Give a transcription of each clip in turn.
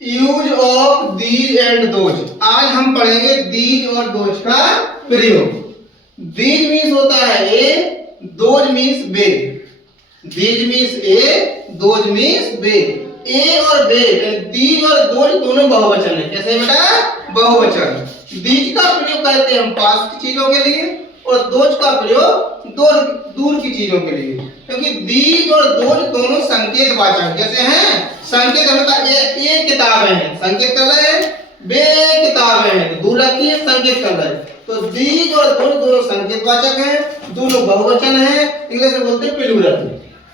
Use of these and those. आज हम पढ़ेंगे दीज और दोज का प्रयोग। दीज मीन्स होता है ए, दोज मीन्स बे। दीज मीन्स ए, दोज मीन्स बे। ए और बे, दीज और दोज दोनों बहुवचन है। कैसे बेटा? बहुवचन। दीज का प्रयोग करते हैं हम पास की चीजों के लिए और दोज का प्रयोग दूर की चीजों के लिए, क्योंकि दीज और दोज दोनों संकेत वाचक कैसे हैं? संकेत होता है। ये किताबें हैं, संकेत कर रहे हैं। बे किताबें हैं, तो दूर रखी है, संकेत कर रहे हैं। तो दीज और दोज दोनों संकेत वाचक हैं, दोनों बहुवचन हैं, इंग्लिश में बोलते हैं प्लूरल।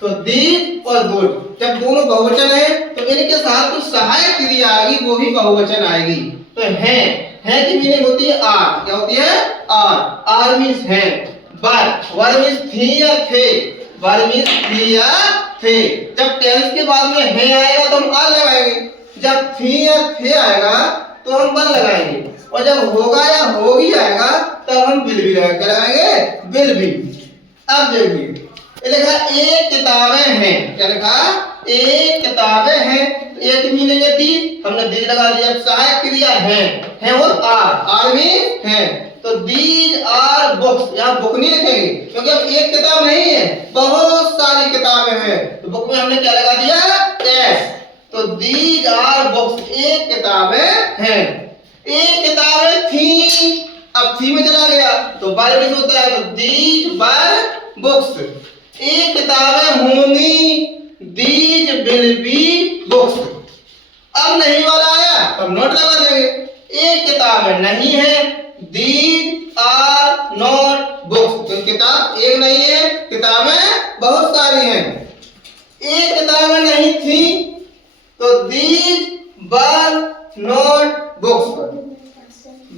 तो दीज और दोज जब दोनों बहुवचन है तो इनके साथ जो सहायक क्रिया आएगी वो भी बहुवचन आएगी। तो है की मीनिंग होती है आर। क्या होती है? आर मीन्स है। वर मीन्स थी या थे। वर मीन्स थी या थे। जब टेंस के बाद में है आएगा तो हम आर लगाएंगे, जब थी या थे आएगा तो हम वन लगाएंगे, और जब होगा या होगी आएगा तब हम विल भी लगाएंगे, विल भी। अब देखिए लिखा एक किताबें हैं। क्या लिखा? एक किताबें हैं। तो एक मीनिंग है दी, हमने दी लगा दिया। सहायक क्रिया है वो आर मीन्स है। तो दीज आर बुक्स, यहाँ बुक नहीं लिखेंगे क्योंकि अब एक किताब नहीं है, बहुत सारी किताबें हैं। तो बुक में हमने क्या लगा दिया? एस। तो दीज आर बुक्स, एक किताबें हैं। एक किताबें थी, अब थी में चला गया तो वर भी होता है। तो दीज वर बुक्स। एक किताबें होंगी, दीज विल बी बुक्स। अब नहीं वाला आया तो नोट लगा देंगे। एक किताबें नहीं है, दीज आर नॉट बुक्स। तो किताब एक नहीं है, किताबें बहुत सारी हैं। एक किताबें नहीं थी तो दीज वर नॉट बुक्स।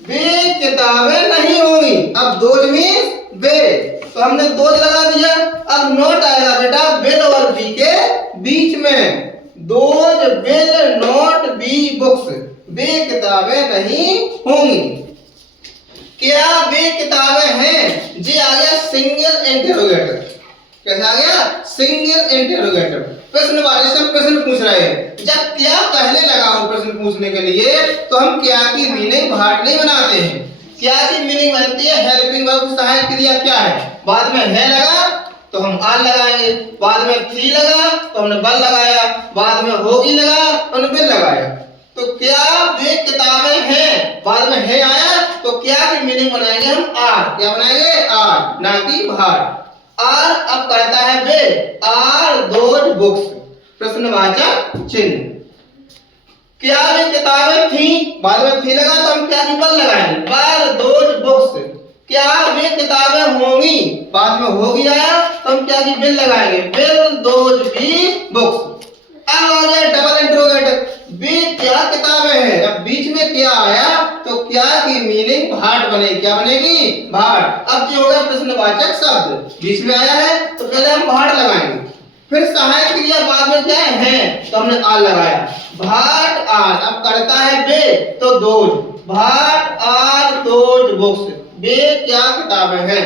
वे किताबें नहीं होंगी, अब दोज मीन्स वे, तो हमने दोज लगा दिया। अब नोट आएगा बेटा विल और बी के बीच में। Those will not be books. वे किताबें नहीं होंगी। क्या वे किताबें हैं? जी आ गया सिंगल इंटरोगेटर। कैसे आ गया? सिंगल इंटरोगेटर। प्रश्नवाची से प्रश्न पूछ रहे हैं। जब क्या पहले लगा हो प्रश्न पूछने के लिए तो हम क्या की मीनिंग भाट नहीं बनाते हैं। क्या की मीनिंग बनती है? हेल्पिंग वर्ब, सहायक क्रिया क्या है? बाद में है लगा तो हम आर लगाएंगे, बाद में थी लगा तो हमने वन लगाया, बाद में होगी लगा तो हमने विल लगाया। तो क्या वे किताबें हैं, बाद में है आया तो क्या की मीनिंग बनाएंगे हम? आर। क्या बनाएंगे? आर, ना कि भाट। आर अब कहता है वे, आर दोज बुक्स, प्रश्नवाचक चिन्ह। क्या वे किताबें थी, बाद में थी लगा तो हम क्या की वन लगाएंगे, वर दोज बुक्स। क्या वे किताबें होंगी, बाद में होगी आया तो हम क्या की विल लगाएंगे, विल दोज बी बुक्स। अब आ गया डबल इंटरोगेटर। वे क्या किताबें हैं, अब बीच में क्या आया तो क्या की मीनिंग भाट बनेगी। क्या बनेगी? भाट। अब जो होगा प्रश्नवाचक शब्द बीच में आया है तो पहले हम भाट लगाएंगे, फिर सहायक क्रिया बाद में क्या है तो हमने आर लगाया। What are. अब करता है वे तो those, what are those books. वे क्या किताबें हैं।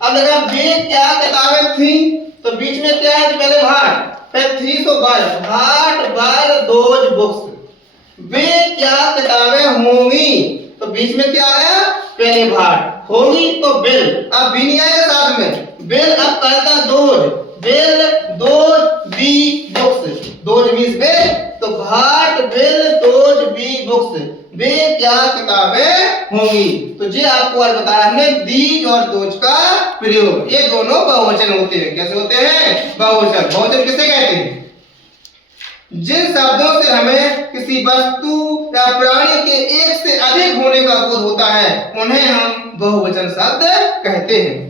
अब देखा वे क्या किताबें थी तो बीच में क्या है? पहले भाट, फिर थी तो वर, भाट वर दोज बुक्स। वे क्या किताबें होंगी तो बीच में क्या आया? पहले भाट, होंगी तो विल। अब भी नहीं आएगा साथ में, विल। अब करता those, will those be books. Those means वे, तो what will those be books. वे क्या किताबें होंगी। तो ये आपको आज बताया हमने दीज और दोज का प्रयोग। ये दोनों बहुवचन होते हैं। कैसे होते हैं? बहुवचन। बहुवचन किसे कहते हैं? जिन शब्दों से हमें किसी वस्तु या प्राणी के एक से अधिक होने का बोध होता है उन्हें हम बहुवचन शब्द कहते हैं।